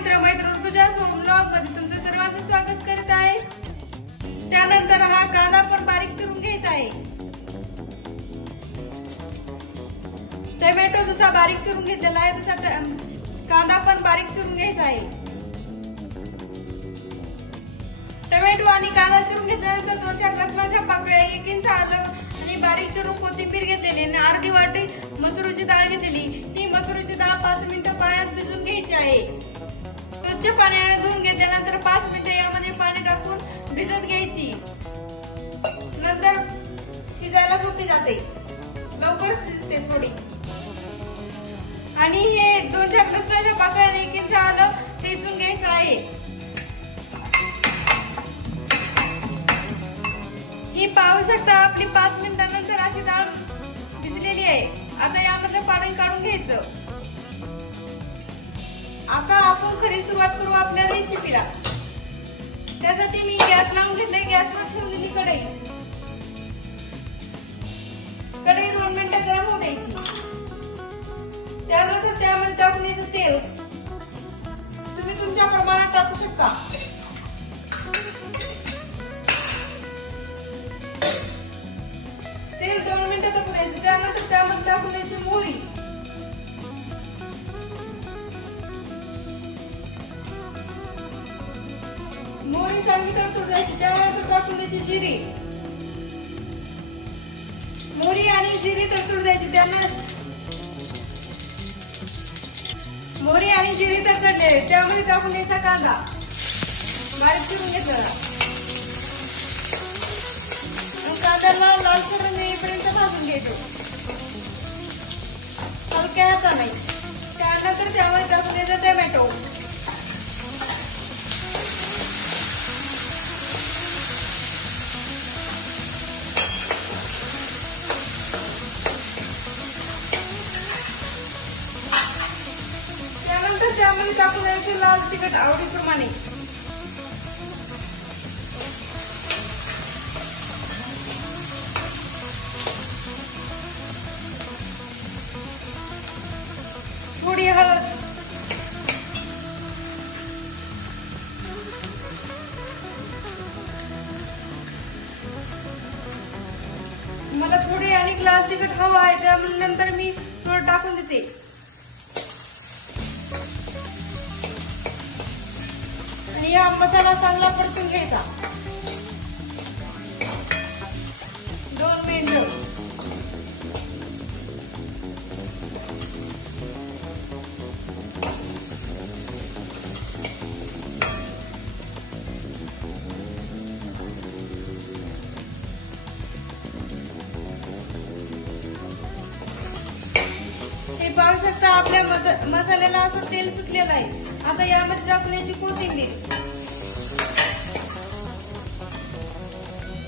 मित्र मैत्रिणी, तुझ्या सोम ब्लॉग मध्ये तुमचं सर्वांचं स्वागत करत आहे। त्यानंतर हा कांदा पण बारीक चिरून घ्यायचा आहे। टोमॅटो जसा बारीक चिरून घेतलेला आहे तसा कांदा पण बारीक चिरून घ्यायचा आहे। टोमॅटो आणि कांदा चिरून घेतल्यानंतर 2-4 लसणाच्या पाकळ्या, 1 इंच आलं आणि बारीक चिरून कोथिंबीर घेतलेली आणि अर्धी वाटी मसुराची डाळ घेतलेली। ही मसुराची डाळ 5 मिनिटं पाण्यात भिजवून घ्यायची आहे। स्वच्छ पाण्याने धुवून घेतल्यानंतर 5 मिनिटं यामध्ये पाणी टाकून भिजत घ्यायची। नंतर शिजायला सोपी जाते, लवकर शिजते थोडी। आणि हे 2-4 लसणाच्या पाकळ्या, 1 इंच आलं ठेचून घ्यायचं आहे। ही पाहू शकता आपली 5 मिनिटांनंतर अशी डाळ भिजलेली आहे। आता यामध्ये पाणी काढून घ्यायचं। आता आपण खरी सुरुवात करू आपल्या रेसिपीला। त्यासाठी मी गॅस लावून घेतले, गॅसवर ठेवलेली कढई 2 मिनिटं गरम होऊ द्यायची। त्यानंतर त्यामध्ये टाकून द्यायचं तेल। तुम्ही तुमच्या प्रमाणात टाकू शकता। तेल 2 मिनिटं टाकून द्यायचं। त्यानंतर त्यामध्ये टाकून द्यायची मोहरी, मोहरी चांगली तडतडून द्यायची। त्यानंतर टाकून द्यायची जिरे, मोहरी आणि जिरे तडतडून द्यायची। त्यानंतर मोहरी आणि जिरे तडतडले त्यामध्ये टाकून द्यायचा कांदा बारीक चिरून घेतलेला। कांद्याला लालसर येईपर्यंत भाजून घ्यायचं हलक्या हाताने। त्यानंतर त्यामध्ये टाकून द्यायचा टोमॅटो, त्यानंतर त्यामध्ये टाकून द्यायचे लाल तिखट आवडीप्रमाणे। थोडी हळद, मला थोडी आणि लाल तिखट हवं आहे त्यामुळे नंतर मी थोडं टाकून देते। आणि हा मसाला चांगला परतून घ्यायचा 2 मिनिटं। हे पाहू शकता आपल्या मसाल्याला असं तेल सुटलेलं आहे। आता यामध्ये टाकून द्यायची कोथिंबीर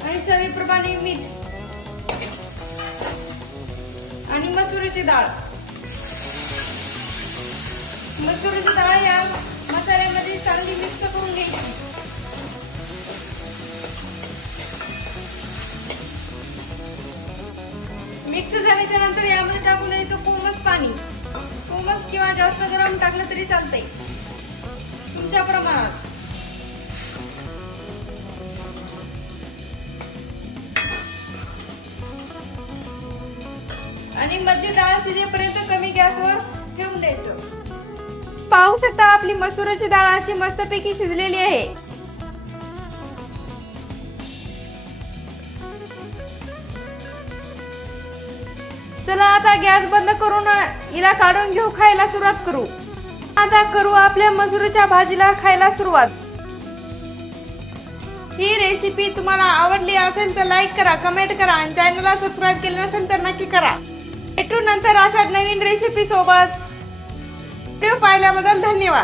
आणि चवीप्रमाणे मीठ आणि मसुराची डाळ। मसुराची डाळ या मसाल्यामध्ये चांगली मिक्स करून घ्यायची। मिक्स झाल्याच्या नंतर यामध्ये टाकून द्यायचं कोमट पाणी। कोमट किंवा जास्त गरम टाकलं तरी चालतंय तुमच्या प्रमाणात। आणि मध्ये डाळ शिजेपर्यंत कमी गॅसवर ठेवून द्यायचं। पाहू शकता आपली मसुराची डाळ अशी मस्तपैकी शिजलेली आहे। चला आता गॅस बंद करून हिला काढून घेऊ, खायला सुरुवात करू। आता करू आपल्या मसुराच्या भाजीला खायला सुरुवात। ही रेसिपी तुम्हाला आवडली असेल तर लाईक करा, कमेंट करा आणि चॅनलला सबस्क्राईब केलं नसेल तर नक्की करा। भेटू नंतर अशा नवीन रेसिपी सोबत। व्हिडिओ पाहिल्याबद्दल धन्यवाद।